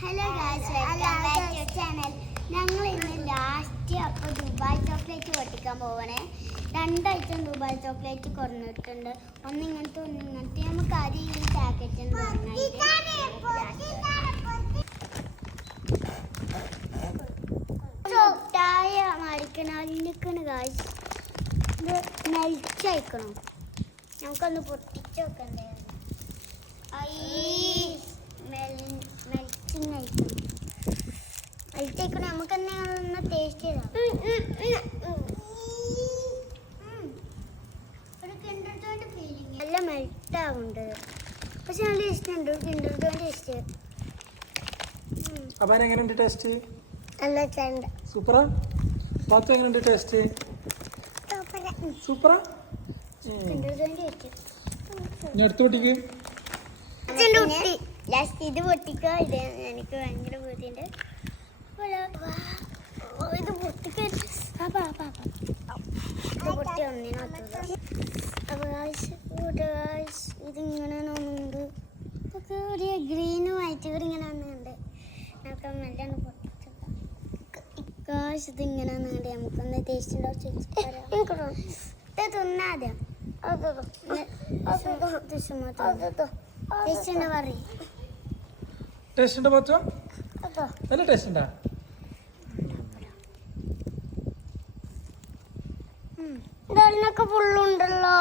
Hello guys, welcome back to channel. ഞങ്ങൾ ഇന്ന് last അപ്പോൾ ദുബായ് ചോക്ലേറ്റ് പൊട്ടിക്കാൻ പോവണേ. 2 ഐറ്റം ദുബായ് ചോക്ലേറ്റ് കുറഞ്ഞിട്ടുണ്ട്. ഒന്നിങ്ങനത്തെ നമുക്ക് ആദ്യം ഈ പാക്കറ്റ് ചായ മടിക്കണ ഗായ്സ്. ഇത് മെൽറ്റ് അയക്കണം. നമുക്കൊന്ന് പൊട്ടിച്ച് വെക്കണ്ടേ. മെൽറ്റ് നമുക്ക് തന്നെ ഒന്ന് ടേസ്റ്റ് ചെയ്താൽ ഒരു കിൻഡർ ജോയിന്റെ ഫീലിംഗ്. നല്ല മെൽറ്റ് ആവുന്നുണ്ട്, പക്ഷെ നല്ല ഇഷ്ടമുണ്ട് കിൻഡർ ജോയിന്റെ ടേസ്റ്റ്. അപ്പൊ എങ്ങനെയുണ്ട് ടേസ്റ്റ്? നല്ല ചണ്ട സൂപ്പറാ. പാത്തു എങ്ങനെയുണ്ട് ടേസ്റ്റ്? സൂപ്പറാ. കിൻഡർ ജോയിന്റെ ടേസ്റ്റ്. ഇനി അടുത്ത് പൊട്ടിക്ക്. ലാസ്റ്റ് ഇത് പൊട്ടിക്കുക. ഇത് എനിക്ക് ഭയങ്കര ബുദ്ധിമുട്ടുണ്ട്. ഇത് പൊട്ടിക്ക പൊട്ടി ഒന്നിനകത്തത്. ഇതിങ്ങനെ ഒന്നുണ്ട്. ഇതൊക്കെ ഒരു ഗ്രീനും വൈറ്റ് കൂടി ഇങ്ങനെ വന്നുണ്ട്. നമുക്ക് മെല്ലാണ് പൊട്ടിച്ചേക്കാം. കാശ് ഇതിങ്ങനെ വന്നുകൊണ്ട് നമുക്കൊന്ന് ടേസ്റ്റ് ഉണ്ടാവും. ഇത് തിന്നാതെ ടേസ്റ്റ് ഉണ്ട് പറയും. ടേസ്റ്റ് ഉണ്ട് പാത്തു? നല്ല ടേസ്റ്റ് ഉണ്ടാ? ഇതിനൊക്കെ ഫുള്ളുണ്ടല്ലോ.